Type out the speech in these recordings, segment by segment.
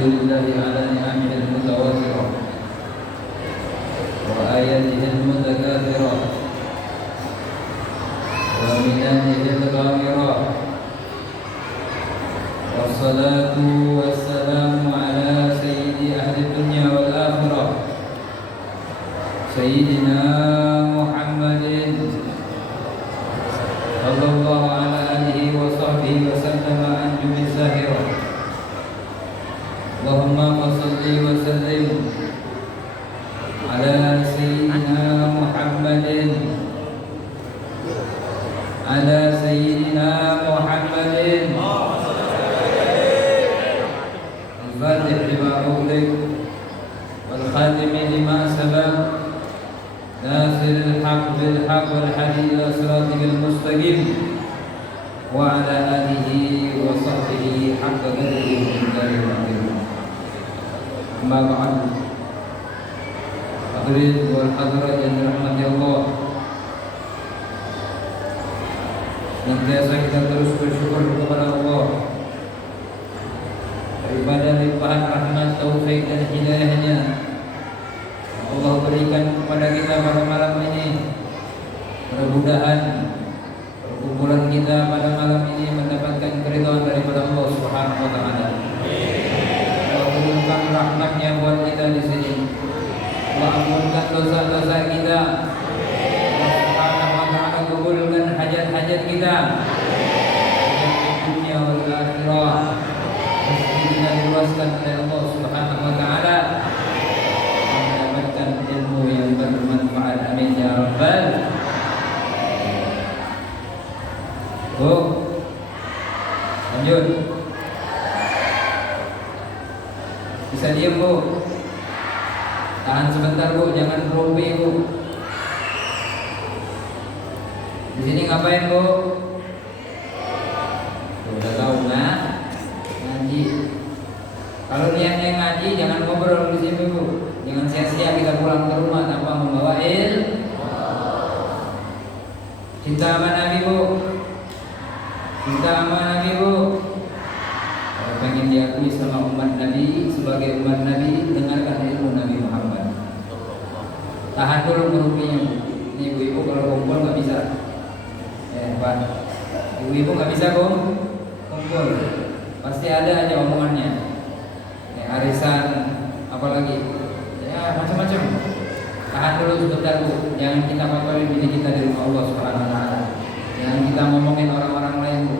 الحمد لله على نعمه المتواترة وآياته المتكاثرة ومننه الغامرة، والصلاة والسلام على سيد أهل الدنيا والآخرة سيدنا محمد صلى الله على آله وصحبه وسلم أنجم الزاهرة. اللهم صل وسلم على سيدنا محمد الفاتح لما أغلق والخاتم لما سبق ناصر الحق بالحق والهادي إلى صراطك المستقيم وعلى آله وصحبه حق قدره ومقداره العظيم. أما بعد، hadirin wal hadirat yang dirahmati Allah, senantiasa kita terus bersyukur kepada Allah daripada limpahan rahmat, taufik dan hidayahnya Allah berikan kepada kita pada malam ini. Mudah-mudahan perkumpulan kita pada malam ini mendapatkan keridhaan daripada Allah Subhanahu wa taala. Allah turunkan rahmatnya buat kita di sini. Allah ampunkan dosa-dosa kita. Allah Subhanahu wa taala kabulkan hajat-hajat kita. Hajat dunia wal akhirah. Rezeki kita diluaskan oleh Allah Subhanahu wa taala. Mendapatkan ilmu yang bermanfaat. Amin ya rabbal. Bu, lanjut. Bisa diam, Bu. Tahan sebentar, Bu, jangan berumpi, Bu. Di sini ngapain, Bu? Udah tahu nggak? Ngaji. Kalau niatnya ngaji, jangan ngobrol di sini, Bu. Jangan sia-sia kita pulang ke rumah tanpa membawa ilmu. Cinta sama Nabi, Bu. Cinta sama Nabi, Bu. Kalau pengen diakui sama umat Nabi sebagai umat Nabi, dengarkan ilmu Nabi Muhammad. Tahan dulu ngerumpinya, Bu. Ini ibu-ibu kalau kumpul nggak bisa. Pak, ibu-ibu nggak bisa kumpul. Pasti ada aja omongannya. Arisan, apalagi, ya macam-macam. Tahan dulu sebentar, Bu. Jangan kita kotorin diri kita di rumah Allah Subhanahu wa taala. Jangan kita ngomongin orang-orang lain, Bu.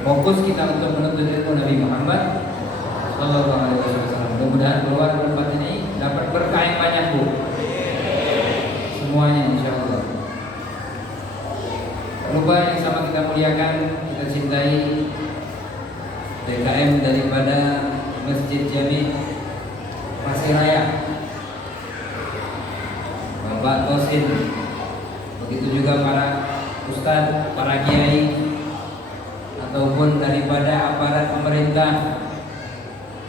Fokus kita untuk menuntut ilmu Nabi Muhammad sallallahu alaihi wasallam. Mudah-mudahan keluar tempat ini dapat berkah yang banyak, Bu. Semuanya insyaallah. Lupa yang sama kita muliakan, kita cintai DKM daripada Masjid Jami Pasir Raya, Bapak Tosin, begitu juga para ustadz, para kiai, ataupun daripada aparat pemerintah,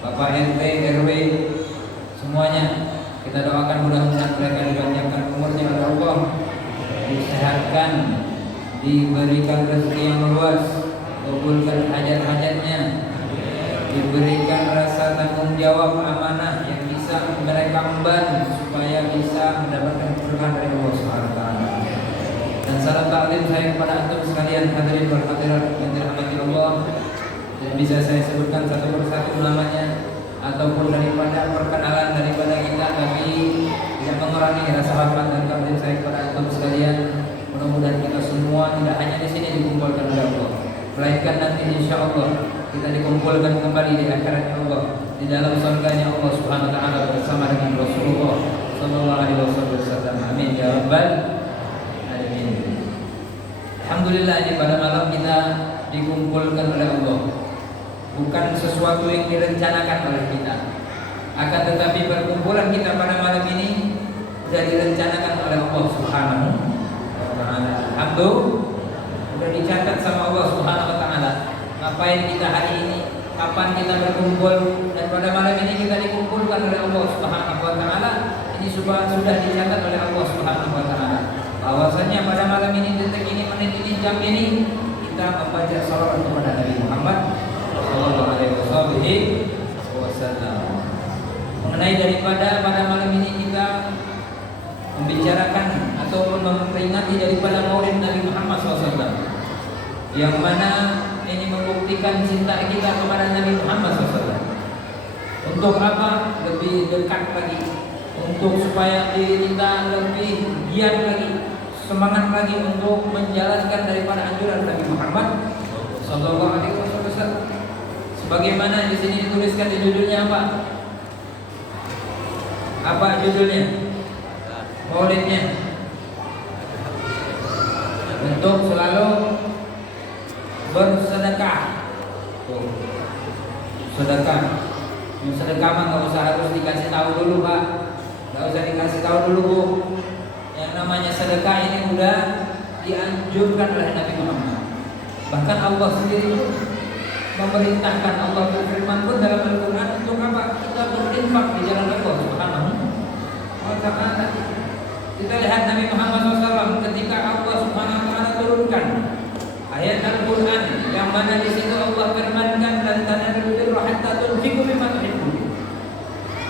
Bapak RT, RW, semuanya kita doakan mudah-mudahan mereka dipanjangkan umurnya oleh Allah, disehatkan, diberikan rezeki yang luas, kabulkan hajat-hajatnya, diberikan rasa tanggung jawab amanah yang bisa mereka emban supaya bisa mendapatkan keberkahan dari Allah Subhanahu wa taala. Dan salam taklim saya kepada antum sekalian hadirin wal hadirat yang dirahmati Allah. Tidak bisa saya sebutkan satu persatu namanya ataupun daripada perkenalan daripada kita, tapi tidak mengurangi rasa hormat dan taklim saya kepada antum sekalian. Mudah-mudahan kita semua tidak hanya di sini dikumpulkan oleh Allah, melainkan nanti insya Allah kita dikumpulkan kembali di akhirat Allah di dalam surganya Allah Subhanahu wa taala bersama dengan Rasulullah sallallahu alaihi wasallam. Amin ya rabbal alamin. Alhamdulillah, ini pada malam kita dikumpulkan oleh Allah. Bukan sesuatu yang direncanakan oleh kita, akan tetapi perkumpulan kita pada malam ini sudah direncanakan oleh Allah Subhanahu wa taala. Alhamdulillah, sudah dicatat sama Allah Subhanahu wa taala. Ngapain kita hari ini, kapan kita berkumpul, dan pada malam ini kita dikumpulkan oleh Allah Subhanahu wa taala. Ini sudah dicatat oleh Allah Subhanahu wa taala. Bahwasanya pada malam ini, detik ini, menit ini, jam ini kita membaca salawat kepada Nabi Muhammad sallallahu alaihi mengenai daripada pada malam ini kita membicarakan ataupun memperingati daripada Maulid Nabi Muhammad SAW, yang mana ini membuktikan cinta kita kepada Nabi Muhammad SAW. Untuk apa? Lebih dekat lagi, untuk supaya diri kita lebih giat lagi, semangat lagi untuk menjalankan daripada anjuran Nabi Muhammad SAW. Sebagaimana di sini dituliskan di judulnya apa? Apa judulnya? Maulidnya. Untuk selalu bersedekah. Tuh. Sedekah. Sedekah mah nggak usah harus dikasih tahu dulu, Pak. Nggak usah dikasih tahu dulu, Bu. Yang namanya sedekah ini udah dianjurkan oleh Nabi Muhammad. Bahkan Allah sendiri memerintahkan, Allah berfirman pun dalam Al-Quran untuk apa? Kita berinfak di jalan Allah Subhanahu wa ta'ala. Kita lihat Nabi Muhammad SAW ketika Allah Subhanahu wa ta'ala turunkan ayat Al-Quran yang mana di situ Allah firmankan, dan tanazul birra hatta tunfiqu mimma tuhibbun.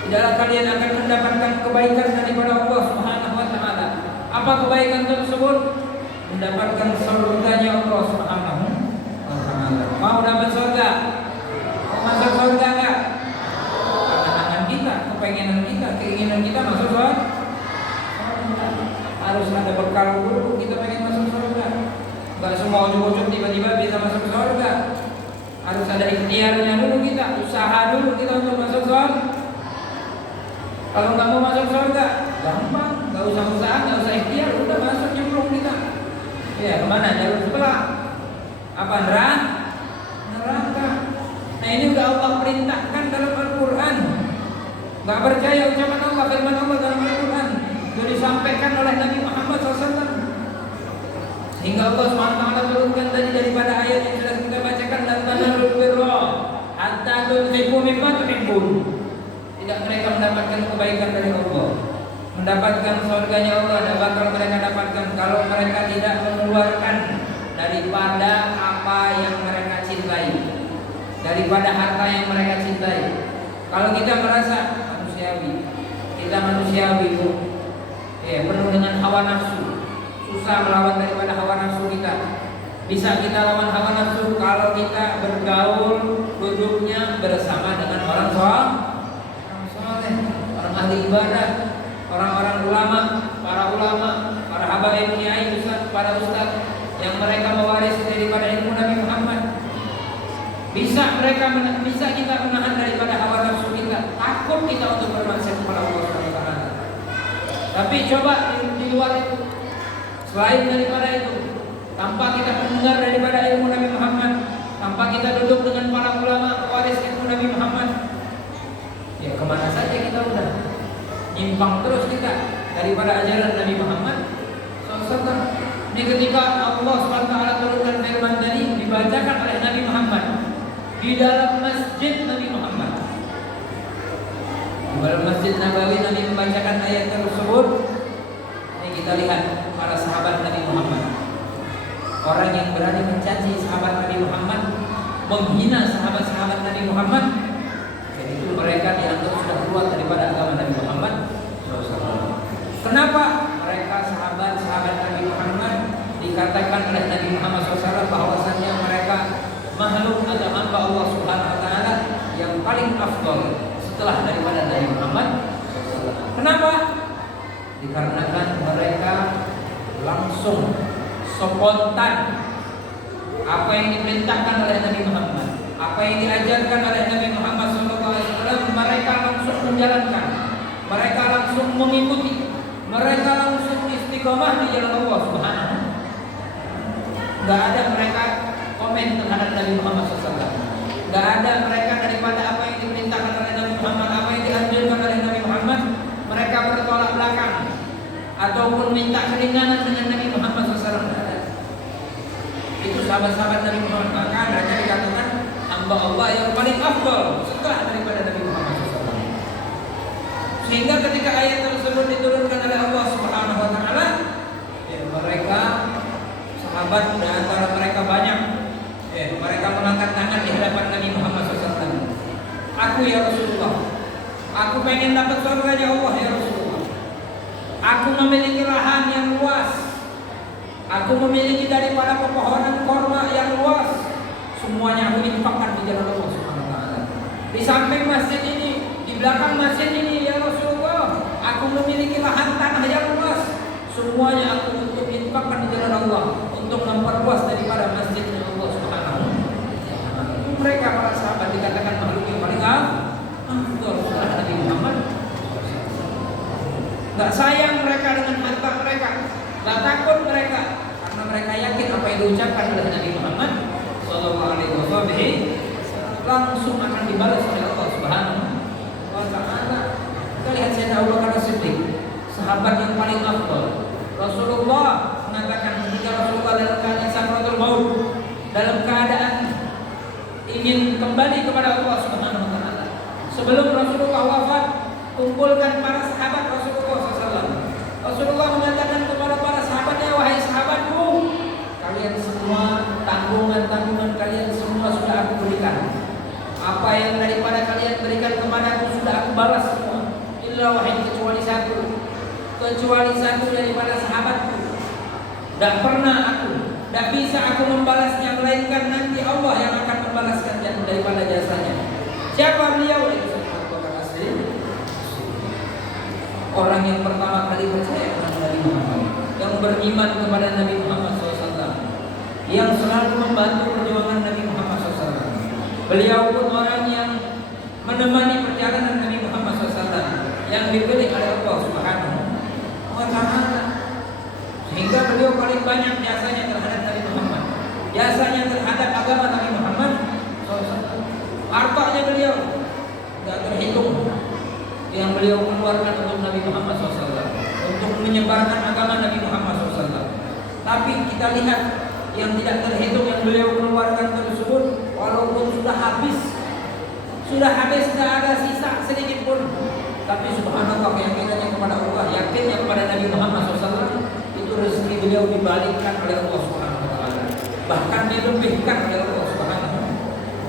Tidaklah kalian akan mendapatkan kebaikan daripada Allah Subhanahu wa ta'ala. Apa kebaikan tersebut? Mendapatkan surganya Allah Subhanahu wa ta'ala. Mau dapat surga? Mau masuk surga enggak? Angan-angan kita, kepengenan kita, keinginan kita masuk surga. Harus ada bekal dulu kita pengen masuk surga. Enggak semua ujuk-ujuk tiba-tiba bisa masuk surga. Harus ada ikhtiarnya dulu kita, usaha dulu kita untuk masuk surga. Kalau nggak mau masuk surga, gampang, nggak usah usaha, nggak usah ikhtiar, udah masuk nyemplung kita. Ya kemana? Jalur sebelah. Apa? Neraka. Nah ini udah Allah perintahkan dalam Al-Quran. Nggak percaya ucapan Allah, firman Allah dalam Al-Quran itu disampaikan oleh Nabi Muhammad SAW. Hingga Allah SWT turunkan tadi daripada ayat yang sudah kita bacakan, dan tanazul birra hatta tunfiqu mimma tuhibbun. Tidak mereka mendapatkan kebaikan dari Allah, mendapatkan surganya Allah, dan bakal mereka dapatkan kalau mereka tidak mengeluarkan daripada apa yang mereka cintai, daripada harta yang mereka cintai. Kalau kita merasa kita manusiawi, penuh dengan hawa nafsu, susah melawan daripada hawa nafsu kita. Bisa kita lawan hawa nafsu kalau kita bergaul, duduknya bersama dengan orang soleh, orang ahli ibadah, orang-orang ulama, para habaib, kiai, ustaz, para ustaz yang mereka mewarisi daripada ilmu Nabi Muhammad. Bisa kita menahan daripada hawa nafsu kita, takut kita untuk bermaksiat kepada Allah Subhanahu wa ta'ala. Tapi coba di luar itu, selain daripada itu, tanpa kita mendengar daripada ilmu Nabi Muhammad, tanpa kita duduk dengan para ulama pewaris ilmu Nabi Muhammad, ya kemana saja kita udah nyimpang terus kita daripada ajaran Nabi Muhammad SAW. Ini ketika Allah SWT turunkan firman tadi dibacakan oleh Nabi Muhammad di dalam masjid Nabi Muhammad, di dalam Masjid Nabawi Nabi membacakan ayat tersebut. Ini kita lihat para sahabat Nabi Muhammad, orang yang berani mencaci sahabat Nabi Muhammad, menghina sahabat-sahabat Nabi Muhammad, itu mereka dianggap sudah keluar daripada agama Nabi Muhammad SAW. Kenapa? Mereka sahabat-sahabat Nabi Muhammad dikatakan oleh Nabi Muhammad SAW bahwasannya mereka makhluk atau hamba Allah Subhanahu wa ta'ala yang paling afdal setelah daripada Nabi Muhammad SAW. Kenapa? Dikarenakan mereka langsung spontan apa yang diperintahkan oleh Nabi Muhammad, apa yang diajarkan oleh Nabi Muhammad SAW, mereka langsung menjalankan, mereka langsung mengikuti, mereka langsung istiqomah di jalan Allah Subhanahu. Gak ada mereka komen terhadap Nabi Muhammad SAW. Gak ada mereka daripada apa yang diperintahkan oleh Nabi Muhammad, apa yang dianjurkan oleh Nabi Muhammad, mereka bertolak belakang ataupun minta keringanan dengan Nabi Muhammad SAW. Itu sahabat-sahabat Nabi Muhammad. Maka mereka dikatakan hamba Allah yang paling afdal setelah daripada Nabi Muhammad SAW. Sehingga ketika ayat tersebut diturunkan oleh Allah Subhanahu wa ta'ala, mereka sahabat di antara mereka banyak, mereka mengangkat tangan di hadapan Nabi Muhammad SAW. Aku ya Rasulullah, Aku pengen dapat surganya Allah ya Rasulullah. Aku memiliki lahan yang luas. Aku memiliki daripada pepohonan korma yang luas. Semuanya aku infakkan di jalan Allah Subhanahu wa taala. Di samping masjid ini, di belakang masjid ini ya Rasulullah, aku memiliki lahan tanah yang luas. Semuanya aku untuk infakkan di jalan Allah, untuk memperluas daripada masjidnya Allah Subhanahu wa taala. Mereka para sahabat dikatakan makhluk yang paling afdal setelah Nabi Muhammad. Gak sayang mereka dengan harta mereka, gak takut mereka, karena mereka yakin apa yang diucapkan oleh Nabi Muhammad Sallallahu Alaihi Wasallam langsung akan dibalas oleh Allah Subhanahu wa taala. Kita lihat Sayyidina Abu Bakar As-Siddiq, sahabat yang paling afdal. Rasulullah mengatakan ketika Rasulullah dalam keadaan sakratul maut, dalam keadaan ingin kembali kepada Allah Subhanahu wa taala, sebelum Rasulullah wafat, kumpulkan para sahabat Rasulullah SAW. Rasulullah mengatakan kepada para sahabatnya, wahai sahabatku, kalian semua tanggungan kalian semua sudah aku berikan. Apa yang daripada kalian berikan kepadaku sudah aku balas semua. Illa wahid, kecuali satu daripada sahabatku. Tak pernah tak bisa aku membalasnya, melainkan nanti Allah yang akan membalaskan daripada jasanya. Siapa beliau? Orang yang pertama kali percaya kepada Nabi Muhammad, yang beriman kepada Nabi Muhammad SAW, yang selalu membantu perjuangan Nabi Muhammad SAW. Beliau pun orang yang menemani perjalanan Nabi Muhammad SAW, yang dipilih oleh Allah Subhanahu wa taala. Sehingga beliau paling banyak jasanya terhadap Nabi Muhammad, jasanya terhadap agama Nabi Muhammad SAW. Hartanya beliau tidak terhitung yang beliau keluarkan untuk Nabi Muhammad SAW, untuk menyebarkan agama Nabi Muhammad SAW. Tapi kita lihat yang tidak terhitung yang beliau keluarkan tersebut, walaupun sudah habis, tidak ada sisa sedikit pun. Tapi subhanallah, keyakinannya kepada Allah, yakinnya kepada Nabi Muhammad SAW, itu rezeki beliau dibalikkan oleh Allah Subhanahu wa taala. Bahkan dilebihkan oleh Allah Subhanahu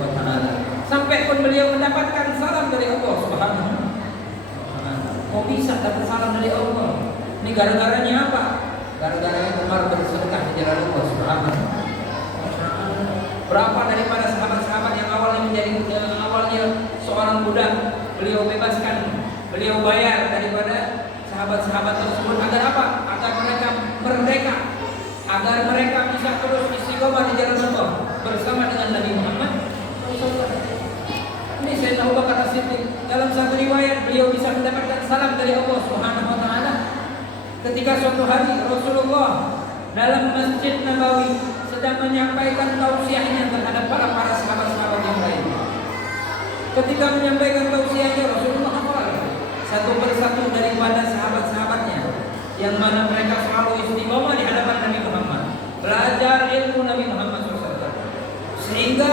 wa taala. Sampai pun beliau mendapatkan salam dari Allah Subhanahu wa taala. Kok bisa dapat salam dari Allah? Ini gara-garanya apa? Gara-garanya Umar bersedekah di jalan Allah Subhanahu wa taala. Berapa daripada sahabat-sahabat yang awalnya seorang budak, beliau bebaskan, beliau bayar daripada sahabat-sahabat tersebut agar apa? Agar mereka merdeka, agar mereka bisa terus istiqomah di jalan Allah bersama dengan Nabi Muhammad SAW. Ini Sayyidina Abu Bakar As-Siddiq, dalam satu riwayat beliau bisa mendapatkan salam dari Allah Subhanahu wa taala ketika suatu hari Rasulullah dalam Masjid Nabawi sedang menyampaikan tausiahnya terhadap para sahabat-sahabat yang lain. Ketika menyampaikan tausiahnya, Rasulullah hafal satu persatu daripada sahabat-sahabatnya, yang mana mereka selalu istiqomah di hadapan Nabi Muhammad, belajar ilmu Nabi Muhammad SAW. Sehingga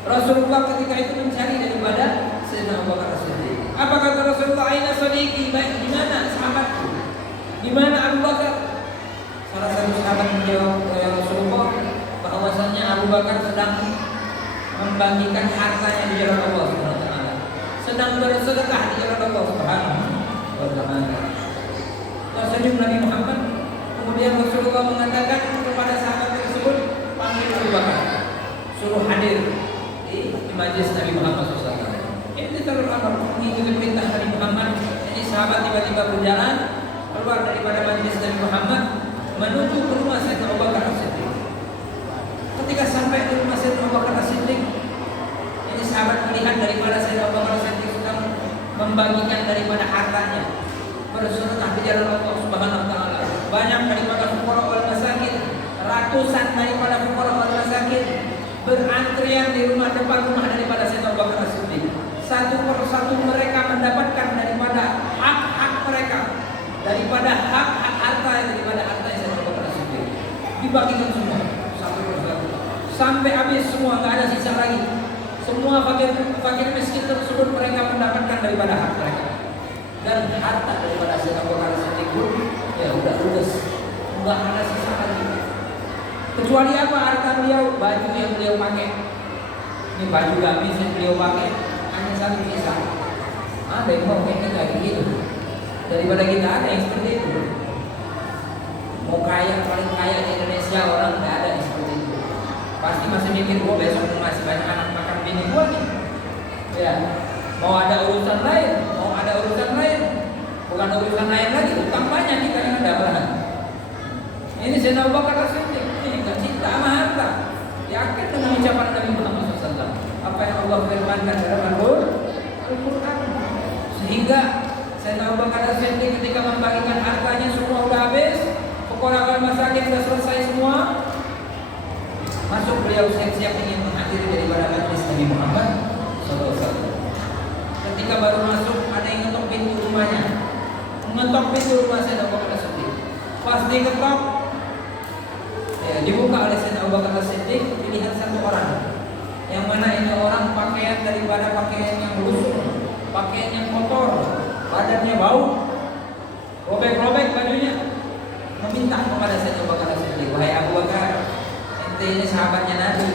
Rasulullah ketika itu mencari daripada Sayyidina Abu Bakar As-Siddiq. Apa kata Rasulullah? Aina sadiqi, di mana sahabatku? Di mana Abu Bakar? Salah satu sahabat menjawab Rasulullah bahwasanya Abu Bakar sedang membagikan hartanya di jalan Allah Subhanahu wa taala, sedang bersedekah di jalan Allah Subhanahu wa taala. Tersenyum Nabi Muhammad. Kemudian Rasulullah mengatakan kepada sahabat tersebut, panggil Abu Bakar, suruh hadir di majelis Nabi Muhammad SAW. Ini terlalu mengikuti perintah Nabi Muhammad. Ini sahabat tiba-tiba berjalan keluar daripada majelis Nabi Muhammad menuju ke rumah Sayyidina Abu Bakar As-Siddiq. Ketika sampai ke rumah Sayyidina Abu Bakar As-Siddiq, ini sahabat melihat daripada Sayyidina Abu Bakar As-Siddiq sedang membagikan daripada hartanya, bersedekah di jalan Allah Subhanahu wa taala. Banyak daripada fuqara wal masakin, ratusan daripada fuqara wal masakin berantrian di depan rumah daripada Sayyidina Abu Bakar As-Siddiq. Satu persatu mereka mendapatkan daripada hak-hak mereka, daripada hak-hak harta yang daripada harta yang Sayyidina Abu Bakar As-Siddiq. Dibagikan semua satu persatu sampai habis semua, nggak ada sisa lagi. Semua fakir miskin tersebut mereka mendapatkan daripada hak mereka. Dan harta daripada Sayyidina Abu Bakar As-Siddiq pun ya udah ludes, nggak ada sisa lagi. Kecuali apa? Harta beliau, baju yang beliau pakai. Ini baju gamis yang beliau pakai hanya satu sisa. Ada yang mau kayak gitu. Daripada kita ada yang seperti itu. Mau kaya, paling kaya di Indonesia orang nggak ada yang seperti itu. Pasti masih mikir gua besok masih banyak anak makan bini gua nih. Ya, mau ada urusan lain, bukan urusan lain lagi, utang banyak kita yang ada bahan. Ini Sayyidina Abu Bakar As-Siddiq, ini nggak cinta sama harta, yakin dengan ucapan Nabi Muhammad SAW. Apa yang Allah firmankan dalam Al-Quran, sehingga Sayyidina Abu Bakar As-Siddiq ketika membagikan hartanya semua udah habis, kekurangan masakin sudah selesai semua, masuk beliau siap-siap ingin menghadiri daripada majlis Nabi Muhammad SAW. Ketika baru masuk ada yang ngetok pintu rumahnya, mengetok pintu rumah Sayyidina Abu Bakar As-Siddiq. Pas diketok, dibuka oleh Sayyidina Abu Bakar As-Siddiq, dilihat satu orang, yang mana ini orang pakaian daripada pakaian yang busuk, pakaian yang kotor, badannya bau, robek-robek bajunya, meminta kepada Sayyidina Abu Bakar As-Siddiq, wahai Abu Bakar, ente ini sahabatnya Nabi,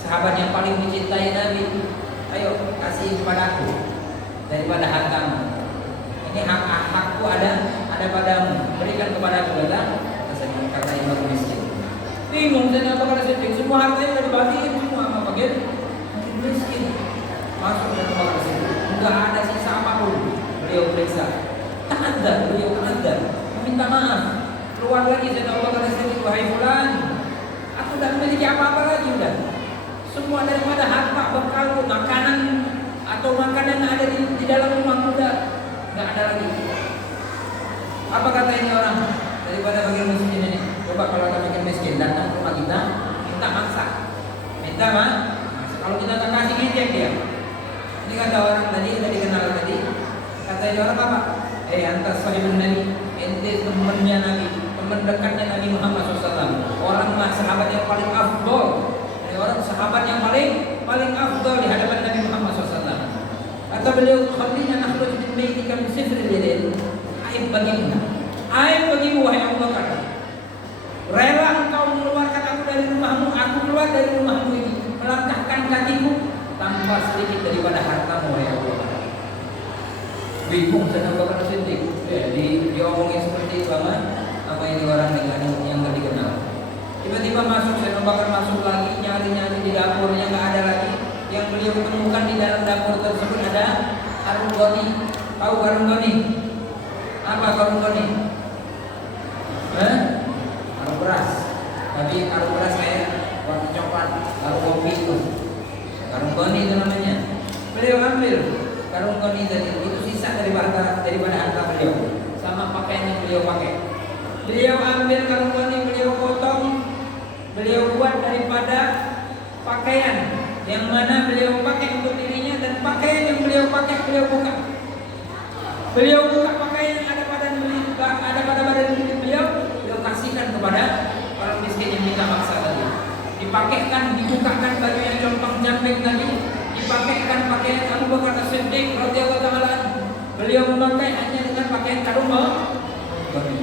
sahabat yang paling dicintai Nabi, ayo kasih kepada aku daripada hartamu. Ini hakku ada padamu, berikan kepada aku. Kata imam miskin. Bingung Sayyidina Abu Bakar As-Siddiq, semua hartanya sudah dibagiin semua sama bagian miskin. Masuk Sayyidina Abu Bakar As-Siddiq, enggak ada sisa apapun. Beliau periksa, tak ada, beliau ada, meminta maaf. Keluar lagi Sayyidina Abu Bakar As-Siddiq, wahai fulan, aku tidak memiliki apa-apa lagi udah. Semua daripada harta bekalku, makanan atau makanan yang ada di dalam rumah udah nggak ada lagi. Apa kata ini orang? Daripada bagian miskin ini, coba kalau kita bikin miskin datang ke rumah kita, minta maksa, kalau kita nggak kasih ngejek dia. Ini kata orang tadi kenal tadi, kata ini orang apa? Antas sahibun Nabi, ente temannya Nabi, teman dekatnya Nabi Muhammad SAW. Orang sahabat yang paling afdol, orang sahabat yang paling afdol di hadapan Nabi Muhammad SAW. Kata beliau, khallina nakhruj min baitika min sifril yadain. Aib bagimu wahai Abu Bakar. Rela engkau mengeluarkan aku dari rumahmu, aku keluar dari rumahmu ini, melangkahkan kakiku tanpa sedikit daripada hartamu wahai Abu Bakar. Bingung Sayyidina Abu Bakar As-Siddiq. Diomongin seperti itu sama ini orang yang gak dikenal. Tiba-tiba masuk Sayyidina Abu Bakar, masuk lagi nyari-nyari di dapurnya, nggak ada lagi. Yang beliau temukan di dalam dapur tersebut ada karung goni. Tahu karung goni? Apa karung goni? Karung beras. Tapi karung beras kayak warna coklat, karung kopi itu. Karung goni itu namanya. Beliau ambil karung goni tadi, itu sisa daripada harta beliau, sama pakaian yang beliau pakai. Beliau ambil karung goni, beliau potong, beliau buat daripada pakaian yang mana beliau pakai untuk dirinya, dan pakaian yang beliau pakai beliau buka. Beliau buka pakaian yang ada pada badan beliau kasihkan kepada orang miskin yang minta maksa tadi. Dipakaikan, dibukakan baju yang compang camping tadi, dipakaikan pakaian Abu Bakar As-Siddiq radhiyallahu ta'ala. Beliau memakai hanya dengan pakaian karung goni.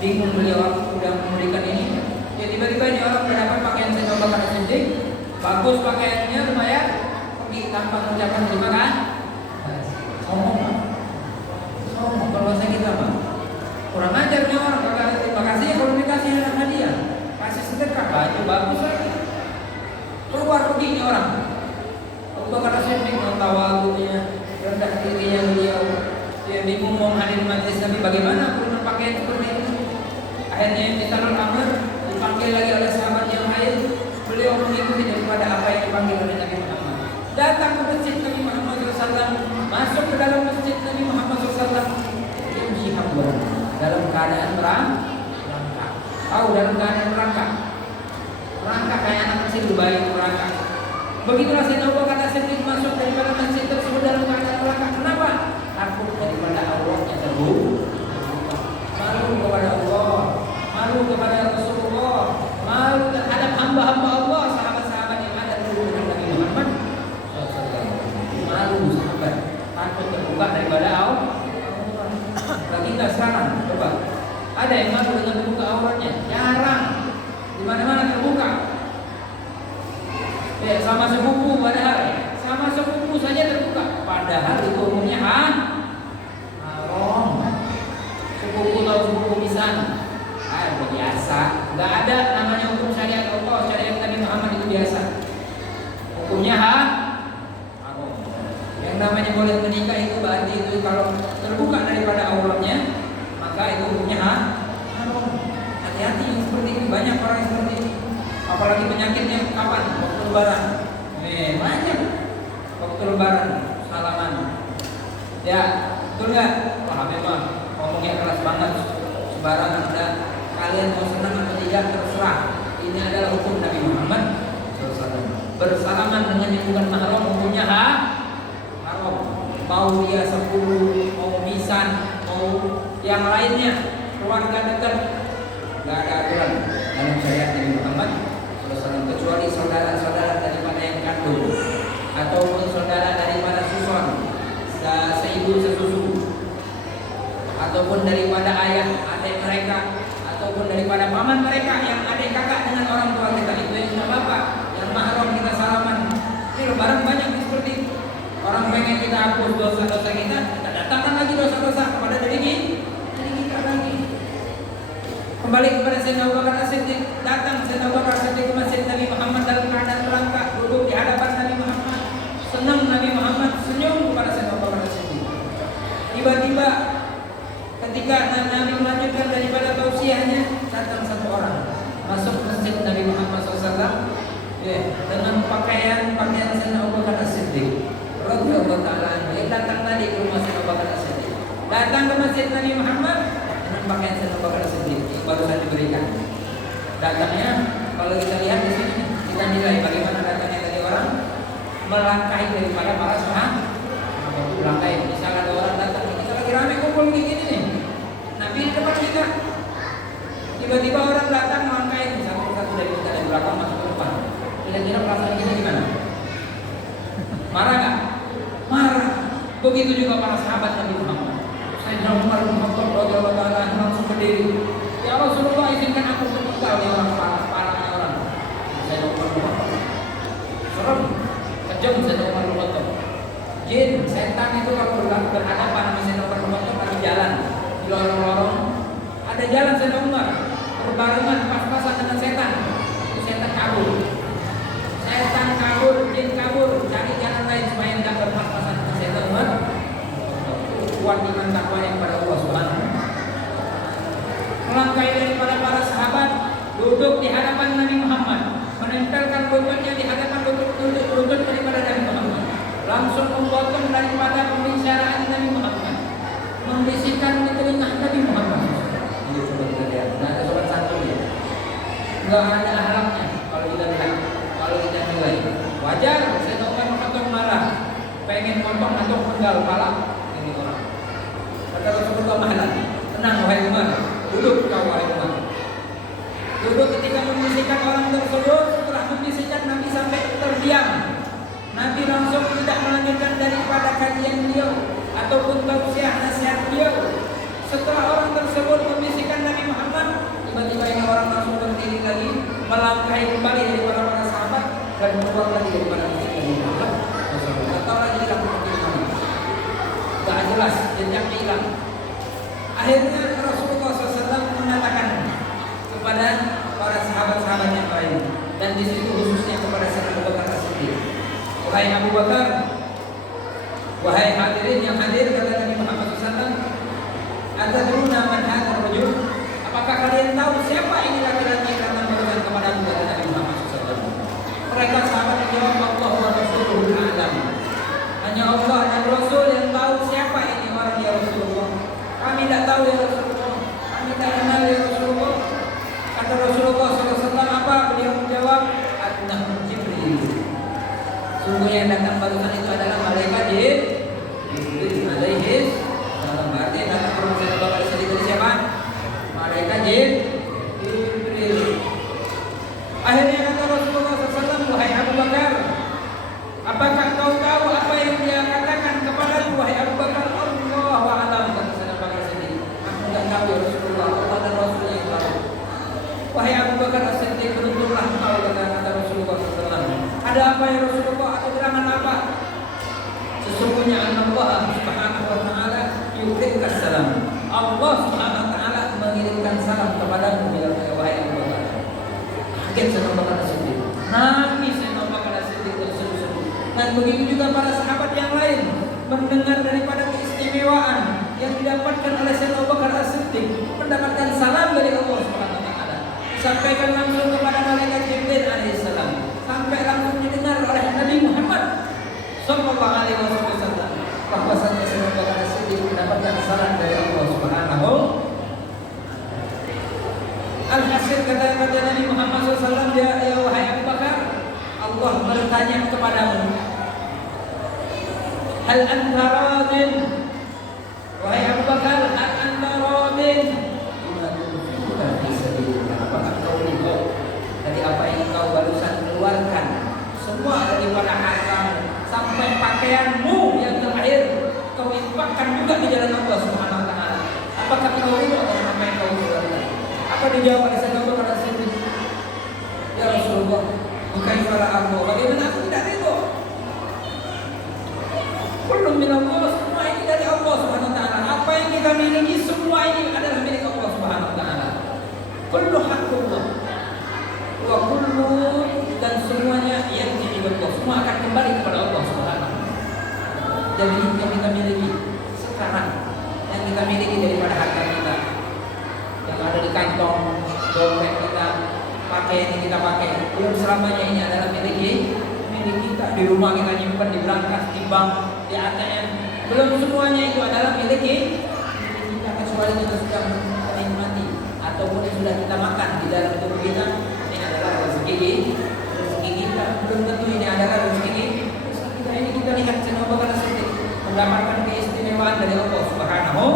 Bingung beliau sudah memberikan ini. Ya, tiba-tiba ini orang mendapat pakaian Sayyidina Abu Bakar As-Siddiq, bagus pakaiannya, lumayan, pergi tanpa mengucapkan terima kasih. Sombong kalau saya kita mah kurang ajar nih orang, kagak terima kasih kalau dikasih hadiah, kasih sedekah, baju bagus lagi. Keluar pergi nih orang. Abu Bakar As-Siddiq tawadunya, rendah dirinya beliau. Dia bingung mau hadir majlis Nabi, bagaimana dengan pakaian seperti itu. Akhirnya yang ditanul Amr dipanggil lagi oleh sahabat yang lain. Beliau mengikuti daripada apa yang dipanggil oleh Nabi Muhammad. Datang ke masjid Nabi Muhammad SAW, masuk ke dalam masjid Nabi Muhammad SAW. Dalam keadaan merangkak. Tahu dalam keadaan merangkak? Merangkak kayak anak kecil bayi merangkak. Begitulah Sayyidina Abu Bakar As-Siddiq masuk daripada masjid tersebut dalam keadaan merangkak. Kenapa? Takut daripada Allah yang terbuka. Malu kepada Allah, malu kepada Rasulullah, malu terhadap hamba-hamba Allah, sahabat-sahabat yang ada di dengan Nabi Muhammad. Malu sahabat, takut terbuka daripada Allah. Lagi nggak sekarang, coba. Ada yang malu dengan terbuka auratnya? Jarang. Di mana-mana terbuka. Sama sepupu padahal, sama sepupu saja terbuka. Padahal itu hukumnya haram. Sepupu atau sepupu misan, biasa. Nggak ada namanya hukum syariat Allah, syariat Nabi Muhammad itu biasa. Hukumnya haram. Yang namanya boleh menikah itu berarti itu kalau terbuka daripada auratnya, maka itu hukumnya haram. Hati-hati yang seperti ini, banyak orang yang seperti ini. Apalagi penyakitnya kapan? Waktu lebaran. Banyak waktu lebaran salaman. Ya, betul nggak? Wah, memang ngomongnya keras banget. Sembarangan ada. Kalian mau senang atau tidak terserah. Ini adalah hukum Nabi Muhammad SAW. Bersalaman dengan yang bukan mahram hukumnya haram. Mau dia sepupu, mau misan, mau yang lainnya, keluarga dekat, nggak ada aturan dalam syariat Nabi Muhammad SAW, kecuali saudara-saudara daripada yang kandung ataupun saudara daripada susun, seibu sesusu, ataupun daripada ayah adik mereka, ataupun daripada paman mereka yang adik kakak dengan orang tua kita, itu yang bapak yang mahram kita salaman. Ini lebaran banyak seperti itu. Orang pengen kita hapus dosa-dosa kita datangkan lagi dosa-dosa kepada diri kita lagi. Kembali kepada Sayyidina Abu Bakar As-Siddiq. Datang Sayyidina Abu Bakar As-Siddiq ke masjid Nabi Muhammad dalam keadaan melangkah, duduk di hadapan Nabi Muhammad. Senang Nabi Muhammad, senyum kepada Sayyidina Abu Bakar As-Siddiq. Tiba-tiba ketika Nabi melanjutkan daripada tausiahnya, datang satu orang masuk masjid Nabi Muhammad SAW dengan pakaian Sayyidina Abu Bakar As-Siddiq radhiyallahu ta'ala anhu. Datang tadi ke rumah Sayyidina Abu Bakar As-Siddiq, datang ke masjid Nabi Muhammad dengan pakaian Sayyidina Abu Bakar As-Siddiq yang barusan diberikan. Datangnya, kalau kita lihat di sini, kita nilai bagaimana datangnya tadi orang melangkahi daripada para sahabat. Melangkahi, misalnya ada orang datang, kita lagi rame kumpul begini nih, Nabi di depan kita, tiba-tiba orang datang melangkahi, satu dari kita dari belakang masuk ke depan. Kira-kira perasaan kita gimana? Marah nggak? Marah. Begitu juga para sahabat Nabi Muhammad. Sayyidina Umar bin Khattab radhiyallahu ta'ala langsung berdiri. Ya Rasulullah, izinkan aku bertukar ya orang parahnya orang. Sayyidina Umar bin Khattab serem, kejam Sayyidina Umar bin Khattab. Jin, setan itu kalau berhadapan sama Sayyidina Umar bin Khattab lagi jalan di lorong-lorong, ada jalan Sayyidina Umar berbarengan pas-pasan dengan setan. Itu setan kabur. Setan kabur, jin kabur, cari jalan lain supaya tidak berpas-pasan dengan setan Umar. Kuat iman takwanya kepada Allah Subhanahu wa Ta'ala. Melangkahi daripada para sahabat, duduk di hadapan Nabi Muhammad, menempelkan lututnya di hadapan lutut daripada Nabi Muhammad, langsung memotong daripada pembicaraan Nabi Muhammad, membisikkan di telinga Nabi Muhammad. Ini coba kita lihat, nggak ada sopan santun ya, nggak ada akhlaknya. Kalau kita lihat, kalau kita nilai, wajar. Saya tahu kan potong marah, pengen potong atau penggal kepala ini orang. Kata Rasulullah mahlan, tenang wahai Umar, duduk kau wahai Umar. Duduk. Ketika membisikkan orang tersebut, setelah membisikkan Nabi sampai terdiam. Nabi langsung tidak melanjutkan daripada kajian beliau ataupun tausiah nasihat beliau. Setelah orang tersebut membisikkan Nabi Muhammad, tiba-tiba ini orang langsung berdiri lagi, melangkahi kembali daripada para sahabat dan keluar lagi daripada masjid Nabi Muhammad. Atau lagi hilang seperti mana? Tak jelas, jejaknya hilang. Akhirnya Rasulullah SAW mengatakan kepada para sahabat-sahabat yang lain, dan di situ khususnya kepada Sayyidina Abu Bakar As-Siddiq. Wahai Abu Bakar, wahai hadirin yang hadir, kata Nabi Muhammad SAW, atadruna man hadzal rajul? Apakah kalian tahu siapa ini laki-laki yang datang berusaha kepada Abu Bakar Nabi Muhammad SAW? Mereka sahabat menjawab, Allah wa Rasuluhu a'lam. Hanya Allah dan Rasul yang tahu siapa ini orang ya Rasulullah. Kami tidak tahu ya Rasulullah. Kami tak kenal ya Rasulullah. Kata Rasulullah SAW apa? Beliau menjawab, Adnahu Jibril. Sungguh yang datang barusan itu adalah malaikat Jibril alaihi salam. Berarti yang datang ke rumah Sayyidina Abu Bakar As-Siddiq dari siapa? Malaikat Jibril. Akhirnya kata Rasulullah SAW, wahai Abu Bakar, apakah kau tahu apa yang dia katakan kepadaku? Wahai Abu Bakar, Allah wa alam, kata Sayyidina Abu Bakar As-Siddiq. Aku tidak tahu ya Rasulullah, Allah dan Rasul yang tahu. Wahai Abu Bakar As-Siddiq, berunturlah kau, kata Rasulullah SAW. Ada apa ya Rasulullah? Ada gerangan apa? Sesungguhnya Allah Subhanahu wa taala yukirimkan salam. Allah Subhanahu wa taala mengirimkan salam kepadamu ya wahai Abu Bakar. Kaget Sayyidina Abu Bakar As-Siddiq. Nangis Sayyidina Abu Bakar As-Siddiq terseduh-seduh. Dan begitu juga para sahabat yang lain mendengar daripada keistimewaan yang didapatkan oleh Sayyidina Abu Bakar As-Siddiq, mendapatkan salam dari Allah Subhanahu wa taala. Sampaikan langsung kepada malaikat Jibril alaihissalam, sampai langsung didengar oleh Nabi Muhammad sallallahu alaihi wasallam bahwasanya Sayyidina Abu Bakar As-Siddiq mendapatkan salam dari Allah Subhanahu. Alhasil kata Nabi Muhammad SAW, ya wahai Abu Bakar, Allah bertanya kepadamu, hal anta radin, wahai Abu Bakar, hal anta radin, apakah kau ridho dari apa yang kau barusan keluarkan, semua daripada hartamu sampai pakaianmu yang terakhir kau infakkan juga di jalan Allah Subhanahu wa taala. Apakah kau ridho dengan apa yang kau keluarkan? Apa dijawab oleh Sayyidina Abu Bakar As-Siddiq? Ya Rasulullah, bukan para aku. Bagaimana aku tidak ridho? Kullu min Allah, semua ini dari Allah Subhanahu wa taala. Apa yang kita miliki semua ini adalah milik Allah Subhanahu wa taala. Kullu haqqullah. Wa kullu, dan semuanya yang Allah. Semua akan kembali kepada Allah Subhanahu. Jadi yang kita miliki sekarang, yang kita miliki daripada harta kita yang ada di kantong, dompet kita, pakaian yang kita pakai, belum selamanya ini adalah milik kita. Di rumah kita nyimpan, di brankas, di bank, di ATM, belum semuanya itu adalah milik kita, kecuali kita sudah menikmati ataupun yang sudah kita makan di dalam tubuh kita. Ini adalah rezeki kita. Belum tentu ini adalah rezeki kita. Ini kita lihat Sayyidina Abu Bakar As-Siddiq mendapatkan keistimewaan dari Allah Subhanahu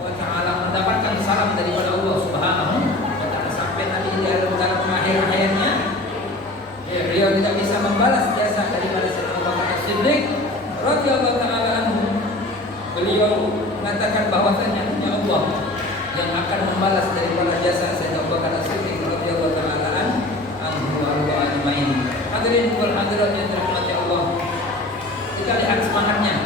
wa taala, mendapatkan salam daripada Allah Subhanahu wa taala, sampai nanti di dalam akhir-akhirnya beliau tidak bisa membalas jasa daripada Sayyidina Abu Bakar As-Siddiq radhiyallahu taala anhu. Beliau mengatakan bahwasanya hanya Allah yang akan membalas daripada jasa Sayyidina Abu Bakar As-Siddiq radhiyallahu taala anhu wa ajmain. Hadirin wal hadirat yang dirahmati Allah, kita lihat semangatnya.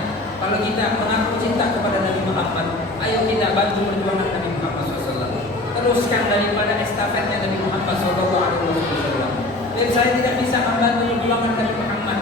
Kalau kita mengaku cinta kepada Nabi Muhammad, ayo kita bantu perjuangan Nabi Muhammad SAW. Teruskan daripada estafetnya Nabi Muhammad SAW. Dan saya tidak bisa membantu perjuangan Nabi Muhammad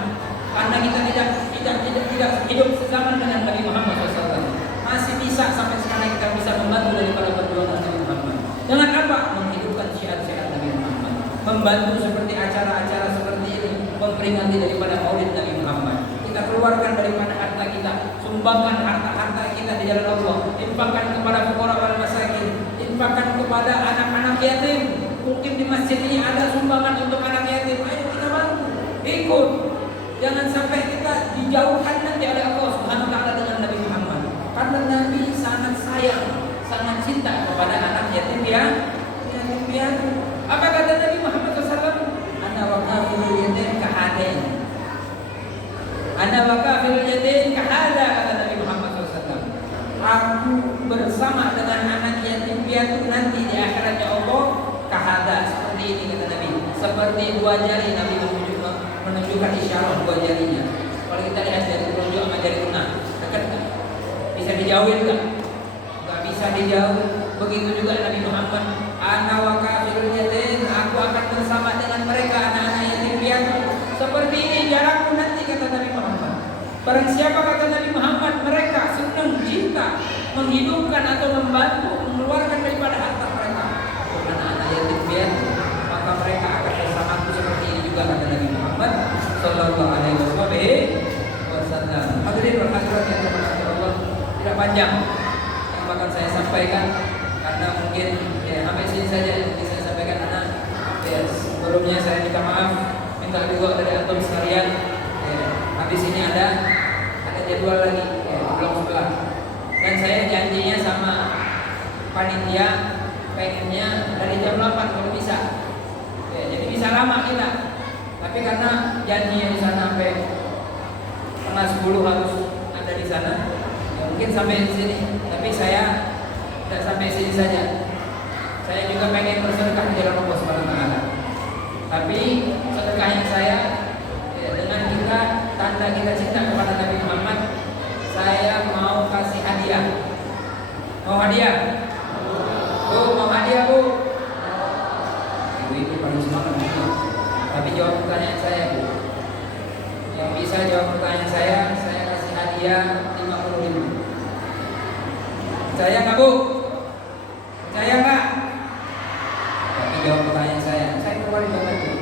karena kita tidak hidup sezaman dengan Nabi Muhammad SAW. Masih bisa sampai sekarang kita bisa membantu daripada perjuangan Nabi Muhammad. Dengan apa? Menghidupkan syiar-syiar Nabi Muhammad. Membantu seperti acara-acara seperti ini, memperingati daripada Maulid Nabi Muhammad. Kita keluarkan daripada harta kita, sumbangkan harta-harta kita di jalan Allah, infakkan kepada fuqara wal masakin, infakkan kepada anak-anak yatim. Mungkin di masjid ini ada sumbangan untuk anak yatim, ayo kita bantu, ikut. Jangan sampai kita dijauhkan nanti oleh Allah Subhanahu wa taala dengan Nabi Muhammad. Karena Nabi sangat sayang, sangat cinta kepada anak yatim piatu. Apa kata Nabi Muhammad SAW? Ana wa kafirul yatim kahadain. Ana wa kafirul yatim kahada, kata Nabi Muhammad SAW. Aku bersama dengan anak yatim piatu nanti di akhiratnya Allah kahada, seperti ini kata Nabi. Seperti dua jari, Nabi menunjukkan isyarat dua jarinya. Kalau kita lihat jari telunjuk sama jari tengah, dekat tak? Bisa dijauhin tak? Gak bisa dijauh. Begitu juga Nabi Muhammad, ana wa kafirul yatim, aku akan bersama dengan mereka anak-anak yatim piatu. Seperti ini jarakku nanti, kata Nabi Muhammad. Barang siapa, kata Nabi Muhammad, mereka senang, cinta, menghidupkan atau membantu mengeluarkan daripada harta mereka anak-anak yatim piatu, maka mereka akan bersamaku seperti ini juga, kata Nabi Muhammad sallallahu alaihi wasallam. Hadirin wal hadirat yang dirahmati Allah, tidak panjang yang bakal saya sampaikan karena mungkin sampai sini saja yang bisa saya sampaikan. Karena sebelumnya saya minta maaf, minta juga dari antum sekalian. Habis ini ada jadwal lagi blok sebelah, dan saya janjinya sama panitia pengennya dari jam 8 kalau bisa. Jadi bisa lama kita, tapi karena janjinya di sana sampai setengah 10 harus ada di sana, mungkin sampai di sini. Tapi saya tidak sampai sini saja. Saya juga pengen bersedekah di dalam Allah Subhanahu wa taala. Tapi sedekah yang saya dengan kita tanda kita cinta kepada Nabi Muhammad bisa jawab pertanyaan saya kasih hadiah 50.000. Percaya nggak Bu? Percaya nggak? Tapi jawab pertanyaan saya keluarin banget Bu.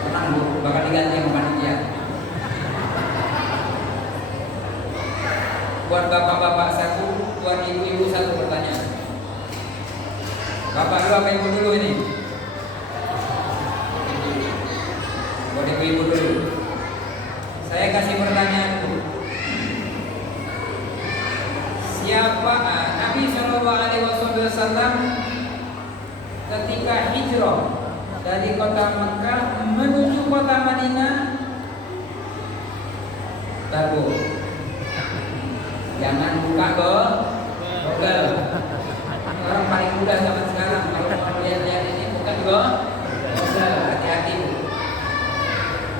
Tenang Bu, bakal diganti sama panitia. Buat bapak-bapak satu, buat ibu-ibu satu pertanyaan. Bapak dulu apa ibu dulu ini? Buat ibu-ibu dulu. Saya kasih pertanyaan Bu. Siapa Nabi Shallallahu Alaihi Wasallam ketika hijrah dari kota Mekah menuju kota Madinah? Tahu? Jangan buka Google. Orang paling mudah zaman sekarang kalau mau lihat-lihat ini bukan Google. Hati-hati Bu.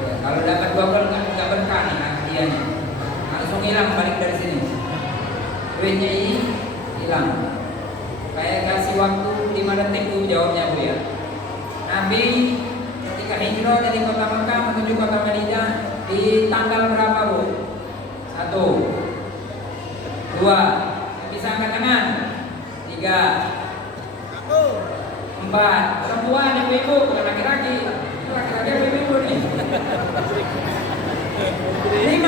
Ya, kalau dapat Google nggak berkah nih hadiahnya. Langsung hilang balik dari sini. Duitnya ini hilang. Saya kasih waktu 5 detik Bu jawabnya Bu ya. Nabi ketika hijrah dari kota Mekah menuju kota Madinah di tanggal berapa Bu? 1, 2, bisa angkat tangan. 3, 4, perempuan ibu-ibu bukan laki-laki. Laki-laki ibu-ibu nih. 5,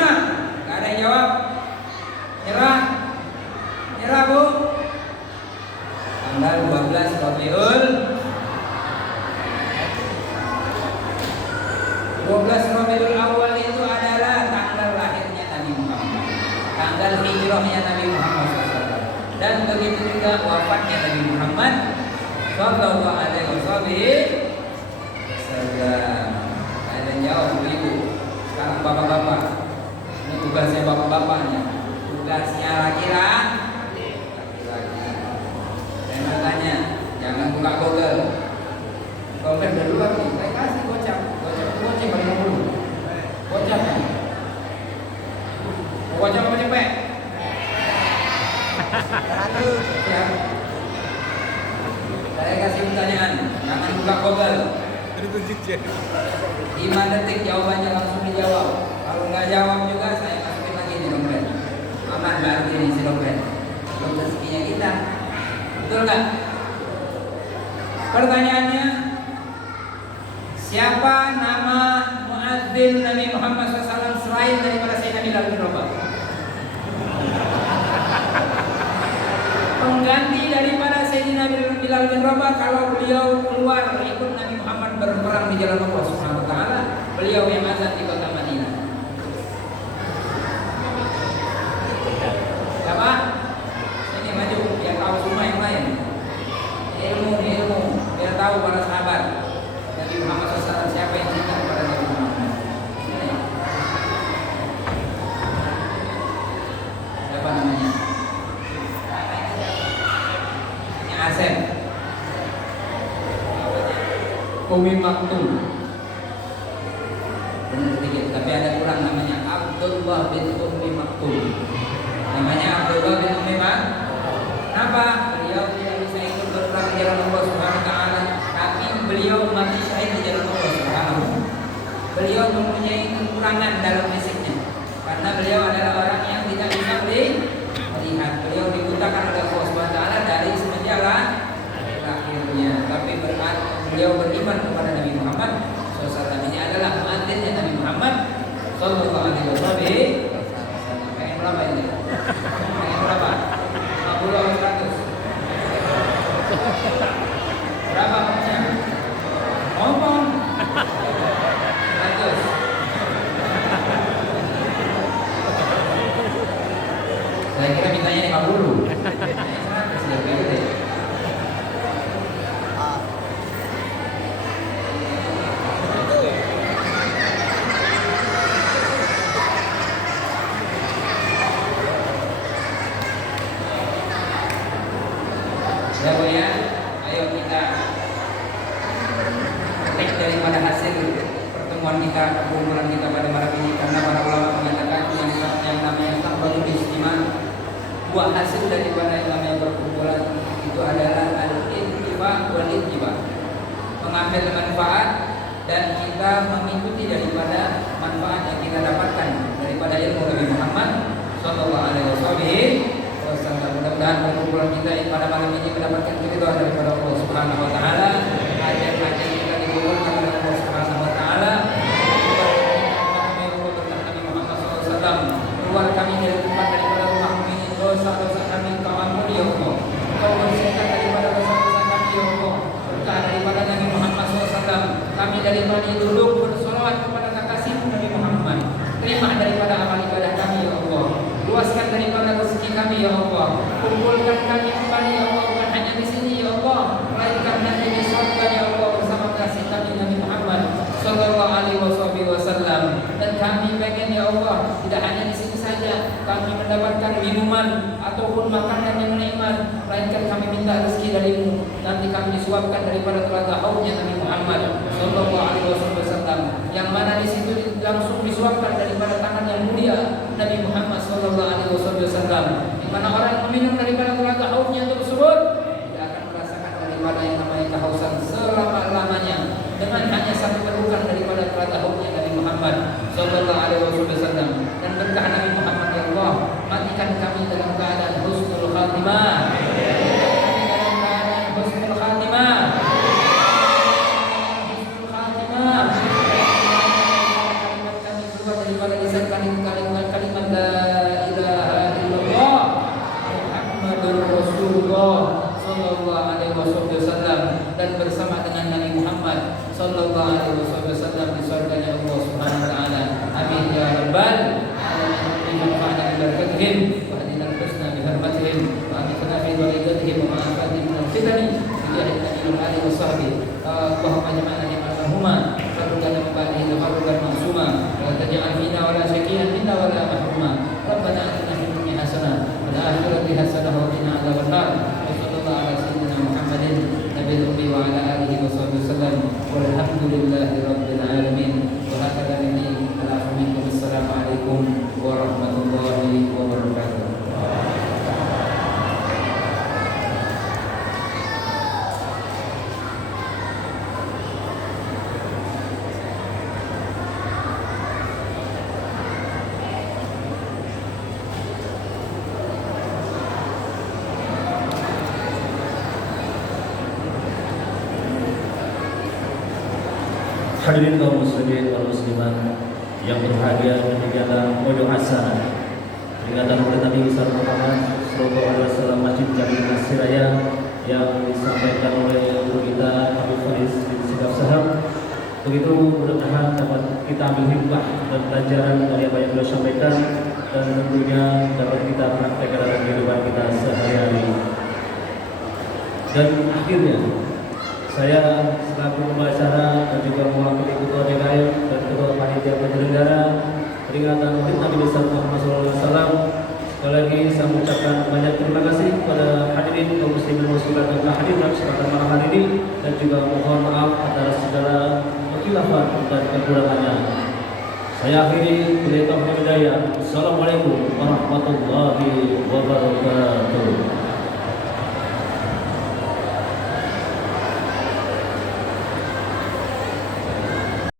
nggak ada yang jawab. Nyerah Bu. Tanggal 12 Rabiul 12 Rabiul Awal itu adalah tanggal lahirnya Nabi Muhammad, tanggal hijrahnya Nabi Muhammad SAW, dan begitu juga wafatnya Nabi Muhammad Sallallahu Alaihi Wasallam. Ada jawab ibu. Sekarang bapak-bapak, ini tugasnya bapak-bapaknya, tugasnya laki-laki. Saya bertanya, jangan buka Google. Google dulu lagi, saya kasih gocap paling dulu. Gocap kan? Gocap apa cepet? Ya. Saya kasih pertanyaan, jangan buka Google. 5 detik jawabannya langsung dijawab. Kalau nggak jawab juga saya masukin lagi di dompet. Aman berarti ini si dompet. Belum rezekinya kita. Betul nggak? Pertanyaannya, siapa nama muadzin Nabi Muhammad SAW selain daripada Sayyidina Bilal bin Rabah? Pengganti daripada Sayyidina Bilal bin Rabah kalau beliau keluar ikut Nabi Muhammad berperang di jalan Allah Subhanahu wa taala, beliau yang azan di kota Madinah. Siapa? Ini maju biar tahu semua yang lain. Ilmu biar tahu para sahabat Nabi Muhammad SAW siapa yang cinta kepada Nabi Muhammad. Siapa namanya? Ini Asep Umi Maktum. Benar sedikit, tapi ada kurang namanya Abdullah bin Umi Maktum. Namanya Abdullah bin Umi Maktum. Kenapa? Beliau tidak bisa ikut berperang di jalan Allah Subhanahu wa taala, tapi beliau mati syahid di jalan Allah Subhanahu. Beliau mempunyai kekurangan dalam fisiknya karena beliau adalah orang yang tidak bisa melihat. Beliau dibutakan oleh Allah Subhanahu wa taala dari semenjak lahirnya. Tapi beliau beriman kepada Nabi Muhammad SAW. Ini adalah muadzin Nabi Muhammad Sallallahu Alaihi Wasallam. Pengen berapa ini? Pengen berapa? 50 atau 100? Berapa maksudnya? Ngomong 100. Saya kira mintanya 50. 100 lebih deh. Ya Bu ya, ayo kita petik daripada hasil pertemuan kita, perkumpulan kita pada malam ini, karena para ulama mengatakan yang namanya tambahul istimewa, buah hasil daripada yang namanya perkumpulan itu adalah al-intifa wal intifa, mengambil manfaat dan kita mengikuti daripada manfaat washabihi wasallam. Mudah-mudahan perkumpulan kita pada malam ini mendapatkan keridhaan daripada Allah Subhanahu wa taala. Hajat-hajat kita dikabulkan oleh Allah Subhanahu wa taala. Keluar kami dari tempat daripada rumah ini, dosa-dosa kami Kau ampuni ya Allah. Kau bersihkan daripada dosa-dosa kami ya Allah. Berkah daripada Nabi Muhammad SAW. Kami daripada duduk bersolawat kepada kekasihmu Nabi Muhammad. Terima daripada amal ibadah kami ya Allah. Luaskan daripada rezeki kami ya Allah. Kumpulkan kami kembali ya Allah, bukan hanya di sini ya Allah, melainkan nanti di surga ya Allah bersama kasih kami Nabi Muhammad sallallahu alaihi wasallam. Dan kami pengen ya Allah, tidak hanya di sini saja kami mendapatkan minuman ataupun makanan yang nikmat, melainkan kami minta rezeki darimu. Nanti kami disuapkan daripada telaga haudnya Nabi Muhammad sallallahu alaihi wasallam, yang mana di situ langsung disuapkan daripada tangan yang mulia Nabi Muhammad sallallahu alaihi wasallam, yang mana orang meminum daripada telaga haudnya tersebut tidak akan merasakan daripada yang namanya kehausan selama-lamanya, dengan hanya satu terukan daripada telaga haudnya Nabi Muhammad sallallahu alaihi wasallam. Dan berkah Nabi Muhammad ya Allah, matikan kami dalam keadaan husnul khatimah. Dalam keadaan husnul khatimah. Husnul khatimah. Kalimat kami keluar daripada lisan kalimat la ilaha illallah Muhammadur Rasulullah sallallahu alaihi wasallam, dan bersama dengan Nabi Muhammad sallallahu alaihi wasallam di surganya Allah Subhanahu wa taala. Amin ya rabbal alamin. Manfaatkan barakatihim wa hadina al-husna bi hurmatihim wa amitna fi walidatihim wa ma'afatihim min al-fitani bi ahli al-ali wa sahbihi. Allahumma jama'na jama'ahuma farqana min ba'dihi farqan ma'suma wa taj'al fina wa la shakiyan minna wa la mahruma. Rabbana atina fid dunya hasanah wa fil akhirati hasanah wa qina adzaban nar. Sallallahu ala sayyidina Muhammadin nabiyil ummi wa ala alihi wa sahbihi wasallam. Walhamdulillahi rabbil alamin. Wa hakadha minni Assalamualaikum warahmatullahi wabarakatuh. Hadirin kaum muslimin wal muslimat yang berbahagia, demikianlah audio hasanah peringatan oleh Nabi besar Muhammad sallallahu alaihi wasallam Masjid Jami Masjid Raya yang disampaikan oleh guru kita Habib Faiz bin Sikap Sahab. Begitu mudah-mudahan dapat kita ambil hikmah dan pelajaran dari apa yang beliau sampaikan, dan tentunya dapat kita praktekkan dalam kehidupan kita sehari-hari. Dan akhirnya saya selaku pembicara dan juga mewakili ketua DKM dan ketua panitia penyelenggara peringatan Maulid Nabi besar Muhammad SAW, sekali lagi saya mengucapkan banyak terima kasih kepada hadirin kaum muslimin muslimat yang hadir dalam kesempatan malam hari ini, dan juga mohon maaf atas segala kekhilafan dan kekurangannya. Saya akhiri bila taufiq hidayah. Assalamualaikum warahmatullahi wabarakatuh.